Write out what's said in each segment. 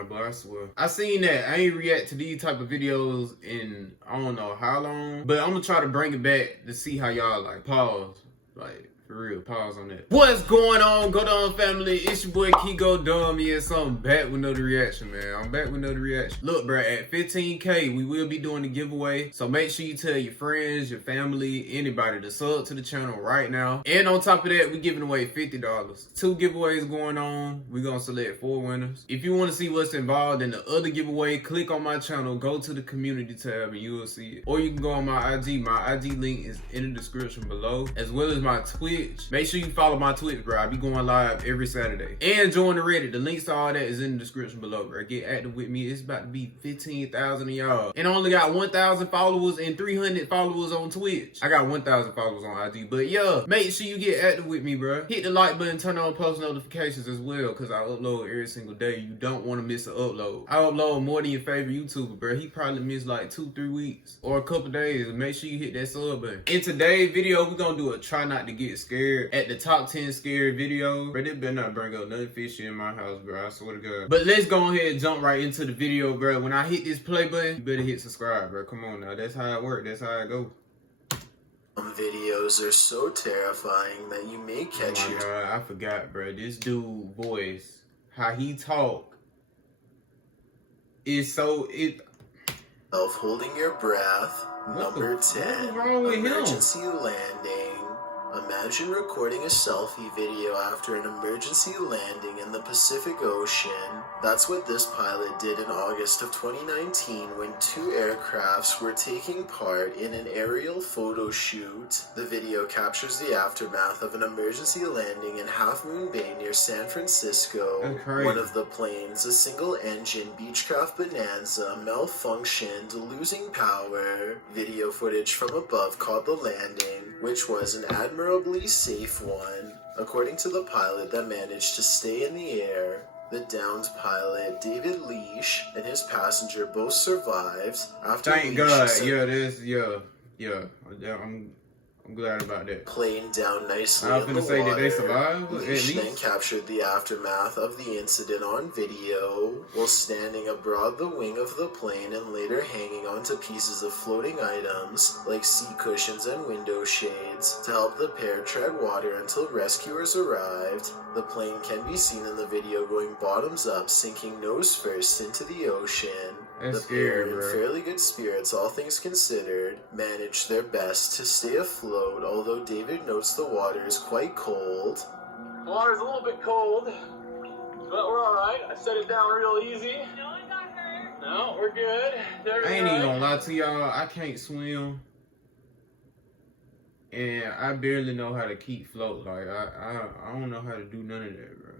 now, but I swear. I seen that. I ain't react to these type of videos in I don't know how long, but I'm gonna try to bring it back to see how y'all like pause. Like, for real, pause on that. What's going on, GoDumb family? It's your boy KeeGoDumb. Yes, I'm back with another reaction, man. I'm back with another reaction. Look, bro, at 15K, we will be doing the giveaway. So make sure you tell your friends, your family, anybody to sub to the channel right now. And on top of that, we giving away $50. 2 giveaways going on. We're gonna select 4 winners. If you want to see what's involved in the other giveaway, click on my channel, go to the community tab, and you will see it. Or you can go on my IG. My IG link is in the description below, as well as my Twitch. Make sure you follow my Twitch, bro. I be going live every Saturday. And join the Reddit. The links to all that is in the description below, bro. Get active with me. It's about to be 15,000 of y'all. And I only got 1,000 followers and 300 followers on Twitch. I got 1,000 followers on IG. But yeah, make sure you get active with me, bro. Hit the like button, turn on post notifications as well, because I upload every single day. You don't want to miss an upload. I upload more than your favorite YouTuber, bro. He probably missed like 2-3 weeks or a couple days. Make sure you hit that sub button. In today's video, we're gonna do a try not to get scared at the top 10 scary videos. Bro, they better not bring up nothing fishy in my house, bro. I swear to God. But let's go ahead and jump right into the video, bro. When I hit this play button, you better hit subscribe, bro. Come on now. That's how it works. That's how it go. Some videos are so terrifying that you may catch Oh my God, I forgot, bro. This dude voice, how he talk, is so yourself holding your breath. Number 10. What's wrong with Emergency landing. Imagine recording a selfie video after an emergency landing in the Pacific Ocean. That's what this pilot did in August of 2019 when 2 aircrafts were taking part in an aerial photo shoot. The video captures the aftermath of an emergency landing in Half Moon Bay near San Francisco. One of the planes, a single-engine Beechcraft Bonanza, malfunctioned, losing power. Video footage from above caught the landing, which was an admirably safe one. According to the pilot that managed to stay in the air, the downed pilot, David Leash, and his passenger both survived after Thank God. Yeah, I'm glad about that. Plane down nicely I was in gonna the say, water. did they survive? Leash then captured the aftermath of the incident on video while standing abroad the wing of the plane and later hanging onto pieces of floating items like seat cushions and window shades to help the pair tread water until rescuers arrived. The plane can be seen in the video going bottoms up, sinking nose first into the ocean. That's the pair, scary, in bro. fairly good spirits, all things considered, managed their best to stay afloat, although David notes the water is quite cold. The water's a little bit cold, but we're alright. I set it down real easy. No one got hurt. No, we're good. I ain't even gonna lie to y'all. I can't swim, and I barely know how to keep float. Like I don't know how to do none of that, bro.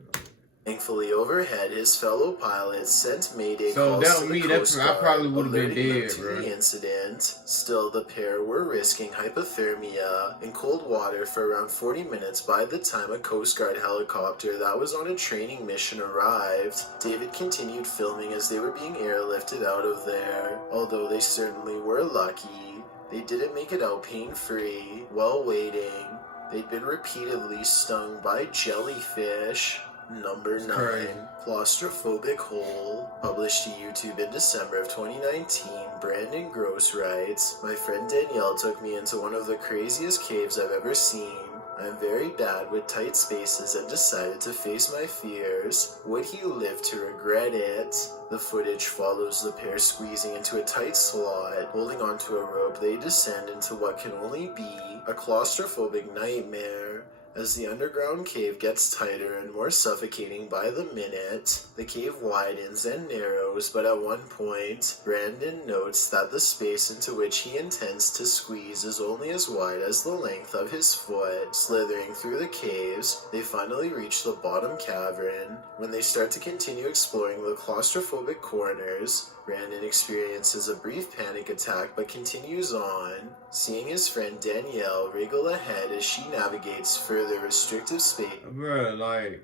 Thankfully, overhead, his fellow pilots sent Mayday So calls that to was the me. Coast I Guard, probably would have been alerting them dead, to bro. the incident. Still, the pair were risking hypothermia in cold water for around 40 minutes by the time a Coast Guard helicopter that was on a training mission arrived. David continued filming as they were being airlifted out of there. Although they certainly were lucky, they didn't make it out pain-free. While waiting, they'd been repeatedly stung by jellyfish. Number 9, Claustrophobic Hole. Published to YouTube in December of 2019, Brandon Gross writes, "My friend Danielle took me into one of the craziest caves I've ever seen. I'm very bad with tight spaces and decided to face my fears. Would he live to regret it?" The footage follows the pair squeezing into a tight slot. Holding onto a rope, they descend into what can only be a claustrophobic nightmare. As the underground cave gets tighter and more suffocating by the minute, the cave widens and narrows, but at one point, Brandon notes that the space into which he intends to squeeze is only as wide as the length of his foot. Slithering through the caves, they finally reach the bottom cavern. When they start to continue exploring the claustrophobic corners, Brandon experiences a brief panic attack but continues on, seeing his friend Danielle wriggle ahead as she navigates further restrictive space. Bruh, like,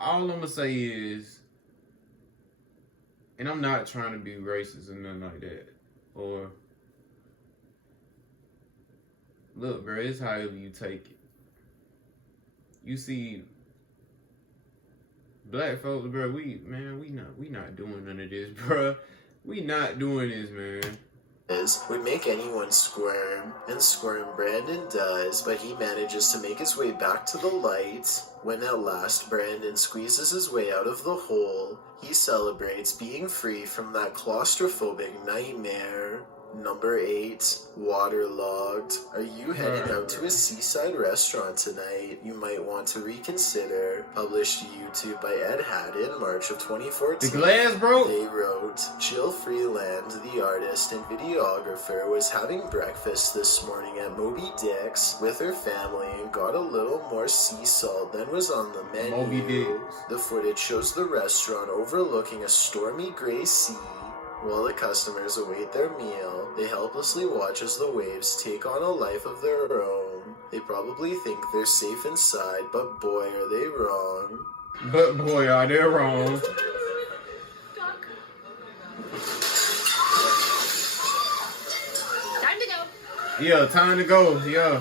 all I'm gonna say is, and I'm not trying to be racist or nothing like that, or, look, bro, it's however you take it. You see Black folks, bro, we not doing none of this, bro. We not doing this, man. Would make anyone squirm, and squirm Brandon does, but he manages to make his way back to the light. When at last Brandon squeezes his way out of the hole, he celebrates being free from that claustrophobic nightmare. Number 8, waterlogged. Are you heading out to a seaside restaurant tonight? You might want to reconsider. Published to YouTube by Ed Haddon, March of 2014. The glass broke? They wrote, Jill Freeland, the artist and videographer, was having breakfast this morning at Moby Dick's with her family and got a little more sea salt than was on the menu. Moby Dick's. The footage shows the restaurant overlooking a stormy gray sea. While the customers await their meal, they helplessly watch as the waves take on a life of their own. They probably think they're safe inside, but boy are they wrong. But boy are they wrong. Time to go. Yeah, time to go, yeah.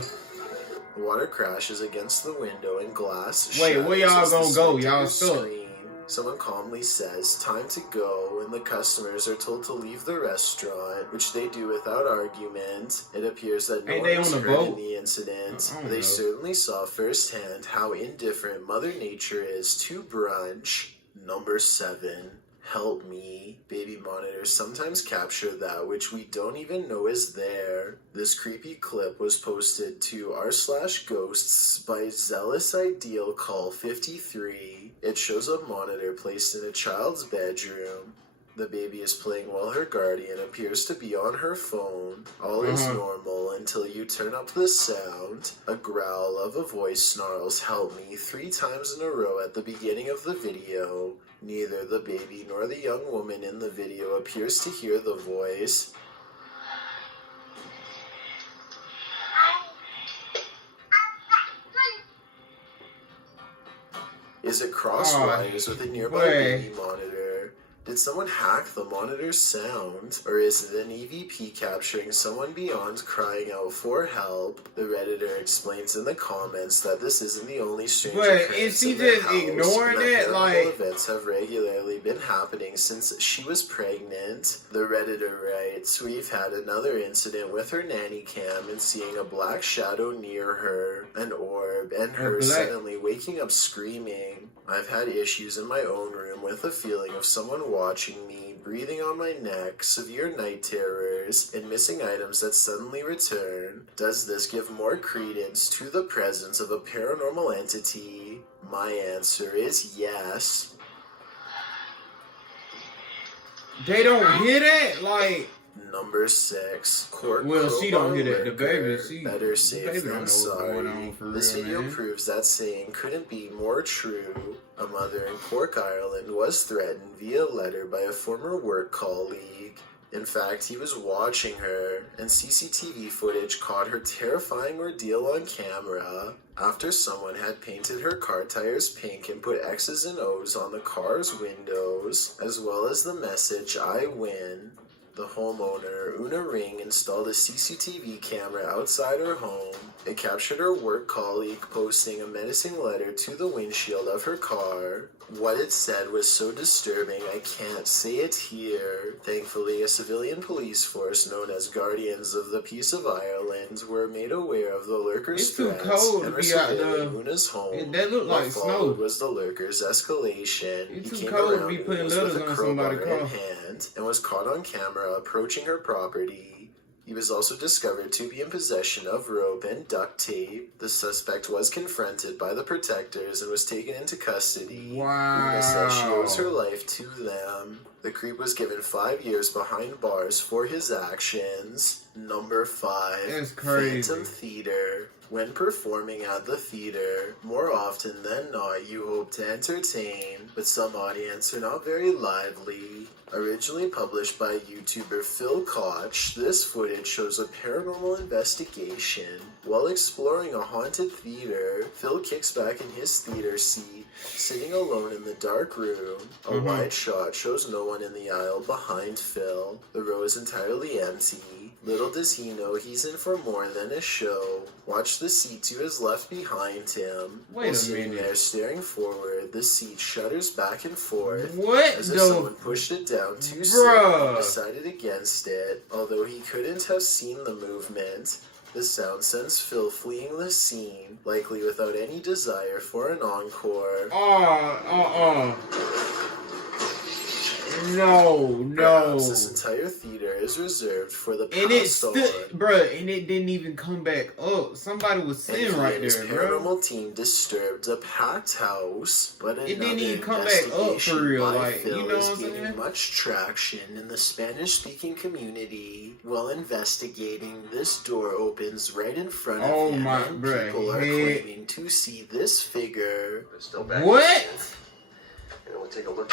Water crashes against the window and glass Wait, where y'all shatters as the gonna go? spectators Y'all stuck. scream. Someone calmly says, time to go, and the customers are told to leave the restaurant, which they do without argument. It appears that no Ain't one they was on the hurt boat? in the incident. I don't They know. certainly saw firsthand how indifferent Mother Nature is to brunch. Number 7. Help me. Baby monitors sometimes capture that which we don't even know is there. This creepy clip was posted to r/ghosts by Zealous Ideal Call 53. It shows a monitor placed in a child's bedroom. The baby is playing while her guardian appears to be on her phone. All is normal until you turn up the sound. A growl of a voice snarls "Help me" 3 times in a row at the beginning of the video. Neither the baby nor the young woman in the video appears to hear the voice. Is it crosswise with a nearby baby monitor? Did someone hack the monitor's sound? Or is it an EVP capturing someone beyond crying out for help? The Redditor explains in the comments that this isn't the only strange occurrence is she in their just house, ignoring and it? paranormal Like, events have regularly been happening since she was pregnant. The Redditor writes, we've had another incident with her nanny cam and seeing a black shadow near her, an orb, and her suddenly waking up screaming. I've had issues in my own room with a feeling of someone watching me, breathing on my neck, severe night terrors, and missing items that suddenly return. Does this give more credence to the presence of a paranormal entity? My answer is yes. they don't hear that? Like, Number 6. Court well, she don't hear that. The lurker. baby, she Better safe baby than don't know what's sorry. going on for This real, video man. proves that saying couldn't be more true. A mother in Cork, Ireland was threatened via letter by a former work colleague. In fact, he was watching her, and CCTV footage caught her terrifying ordeal on camera. After someone had painted her car tires pink and put X's and O's on the car's windows, as well as the message, I win. The homeowner, Una Ring, installed a CCTV camera outside her home. It captured her work colleague posting a menacing letter to the windshield of her car. What it said was so disturbing I can't say it here. Thankfully, a civilian police force known as Guardians of the Peace of Ireland were made aware of the lurker's It's too threats cold and to were be out surveilling there. Una's home. That look What like followed snow. was the lurker's escalation. It's He too came cold to around be putting Una's letters with a on crowbar somebody's in car. hand and was caught on camera approaching her property. He was also discovered to be in possession of rope and duct tape. The suspect was confronted by the protectors and was taken into custody. Una says she owes her Wow. life to them. The creep was given 5 years behind bars for his actions. Number 5. That's crazy. Phantom Theater. When performing at the theater, more often than not you hope to entertain, but some audience are not very lively. Originally published by YouTuber Phil Koch, this footage shows a paranormal investigation. While exploring a haunted theater, Phil kicks back in his theater seat, sitting alone in the dark room. A wide shot shows no one in the aisle behind Phil. The row is entirely empty. Little does he know he's in for more than a show. Watch the seat to his left behind him. Wait a sitting minute. there staring forward, the seat shudders back and forth. What as if the someone pushed it down too soon and decided against it. Although he couldn't have seen the movement, the sound sends Phil fleeing the scene, likely without any desire for an encore. No. Perhaps this entire theater is reserved for the And it past bruh, and it didn't even come back up. Somebody was sitting right his there, bro. paranormal team disturbed a packed house, but It didn't even come back up for real, like, Phil you know is what I'm gaining saying? much traction in the Spanish-speaking community. While investigating, this door opens right in front of him, and people are claiming to see this figure. What? We'll take a look.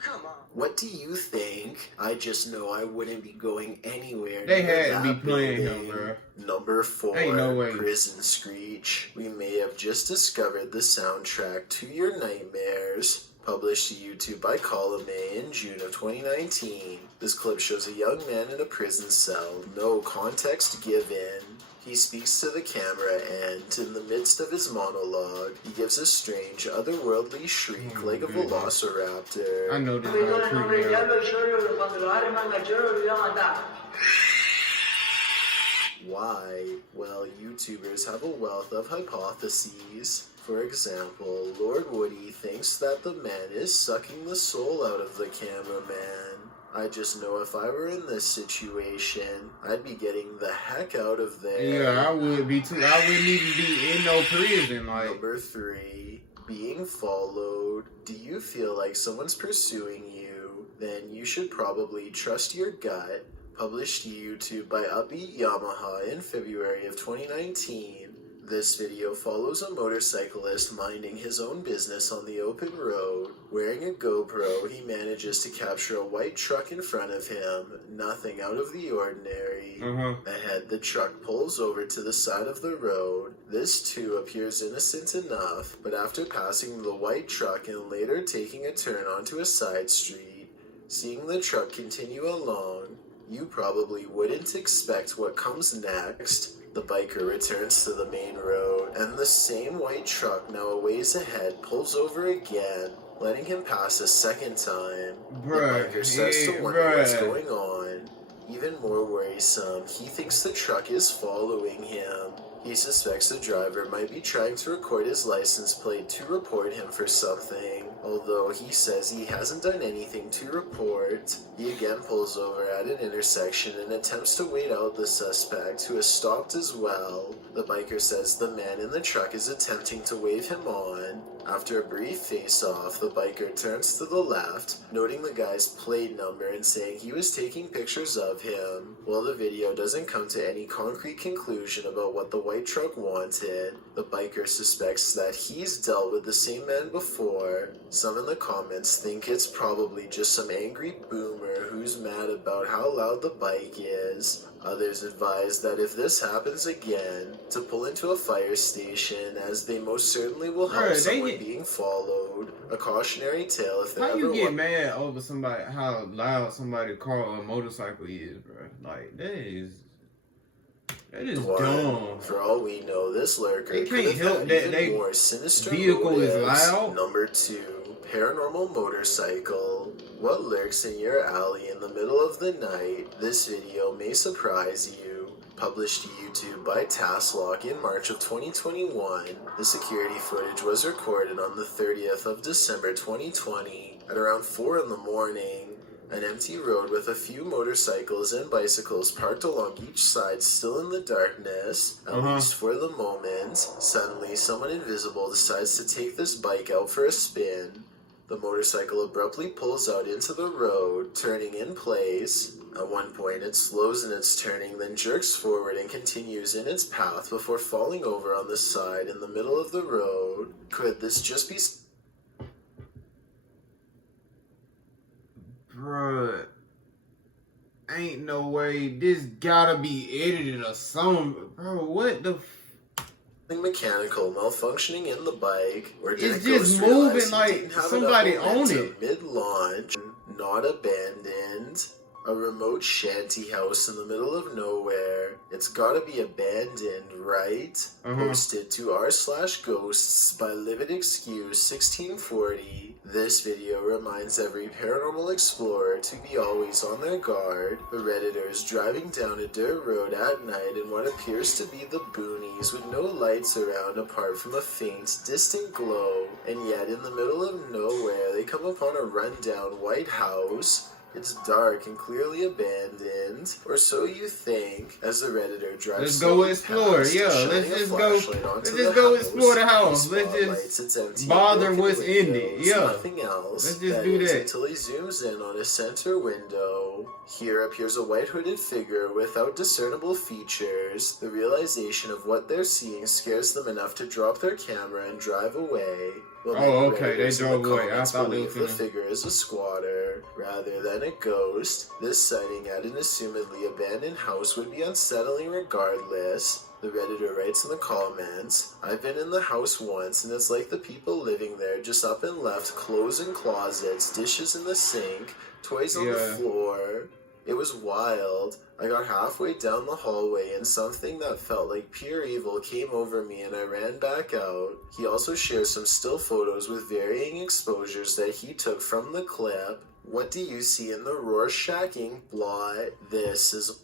Come on. What do you think? I just know I wouldn't be going anywhere. They near had to be that playing building. him, bro. Number 4, Ain't no way. Prison Screech. We may have just discovered the soundtrack to your nightmares. Published to YouTube by Column A in June of 2019. This clip shows a young man in a prison cell. No context given. He speaks to the camera and, in the midst of his monologue, he gives a strange, otherworldly shriek like a velociraptor. I know this is gonna freak me out. Why? Well, YouTubers have a wealth of hypotheses. For example, Lord Woody thinks that the man is sucking the soul out of the cameraman. I just know if I were in this situation, I'd be getting the heck out of there. Yeah, I would be too. I wouldn't even be in no prison. Like, Number 3, being followed. Do you feel like someone's pursuing you? Then you should probably trust your gut. Published to YouTube by Upbeat Yamaha in February of 2019. This video follows a motorcyclist minding his own business on the open road. Wearing a GoPro, he manages to capture a white truck in front of him. Nothing out of the ordinary. Ahead, the truck pulls over to the side of the road. This too appears innocent enough, but after passing the white truck and later taking a turn onto a side street, seeing the truck continue along, you probably wouldn't expect what comes next. The biker returns to the main road, and the same white truck now a ways ahead pulls over again, letting him pass a second time. The biker starts to wonder what's going on. Even more worrisome, he thinks the truck is following him. He suspects the driver might be trying to record his license plate to report him for something. Although he says he hasn't done anything to report, he again pulls over at an intersection and attempts to wait out the suspect, who has stopped as well. The biker says the man in the truck is attempting to wave him on. After a brief face-off, the biker turns to the left, noting the guy's plate number and saying he was taking pictures of him. While the video doesn't come to any concrete conclusion about what the white truck wanted, the biker suspects that he's dealt with the same man before. Some in the comments think it's probably just some angry boomer who's mad about how loud the bike is. Others advise that if this happens again, to pull into a fire station, as they most certainly will help someone being followed. A cautionary tale if they ever you get mad over somebody, how loud somebody's car or motorcycle is, bro? Like, that is dumb. For all we know, this lurker they can't help that they more sinister vehicle motives. is loud. Number 2, paranormal motorcycle. What lurks in your alley in the middle of the night? This video may surprise you. Published to YouTube by Tasklock in March of 2021, the security footage was recorded on the 30th of December 2020 at around 4 in the morning. An empty road with a few motorcycles and bicycles parked along each side, still in the darkness, at least for the moment. Suddenly, someone invisible decides to take this bike out for a spin. The motorcycle abruptly pulls out into the road, turning in place. At one point, it slows in its turning, then jerks forward and continues in its path before falling over on the side in the middle of the road. Could this just be... Bruh, ain't no way. This gotta be edited or something. Bro, what the mechanical malfunctioning in the bike, or did it's just moving like somebody owned it mid-launch? not abandoned. A remote shanty house in the middle of nowhere. It's gotta be abandoned, right? Posted to r/ghosts by Livid Excuse 1640. This video reminds every paranormal explorer to be always on their guard. A Redditor is driving down a dirt road at night in what appears to be the boonies with no lights around apart from a faint, distant glow. And yet in the middle of nowhere they come upon a rundown white house. It's dark and clearly abandoned, or so you think, as the Redditor drives. Let's go explore, yeah. Let's just go explore the house. Let's just bother what's in it, yeah. Nothing else. Let's just do that. Until he zooms in on a center window. Here appears a white hooded figure without discernible features. The realization of what they're seeing scares them enough to drop their camera and drive away. Oh, okay, they drove away. I thought they were the figure is a squatter rather than a ghost. This sighting at an assumedly abandoned house would be unsettling regardless. The Redditor writes in the comments, I've been in the house once and it's like the people living there just up and left clothes in closets, dishes in the sink, toys on the floor. It was wild. I got halfway down the hallway and something that felt like pure evil came over me and I ran back out. He also shares some still photos with varying exposures that he took from the clip. What do you see in the Rorschaching blot? This is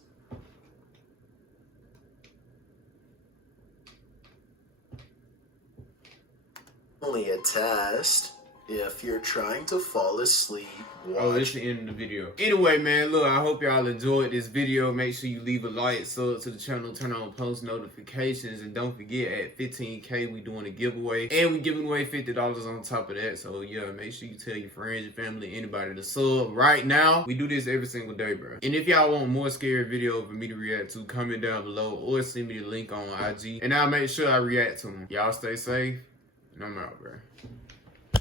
only a test. If you're trying to fall asleep, this is the end of the video. Anyway, man, look, I hope y'all enjoyed this video. Make sure you leave a like, sub to the channel, turn on post notifications, and don't forget at 15K we doing a giveaway, and we giving away $50 on top of that. So yeah, make sure you tell your friends, your family, anybody to sub right now. We do this every single day, bro. And if y'all want more scary videos for me to react to, comment down below or send me the link on IG, and I'll make sure I react to them. Y'all stay safe, and I'm out, bro.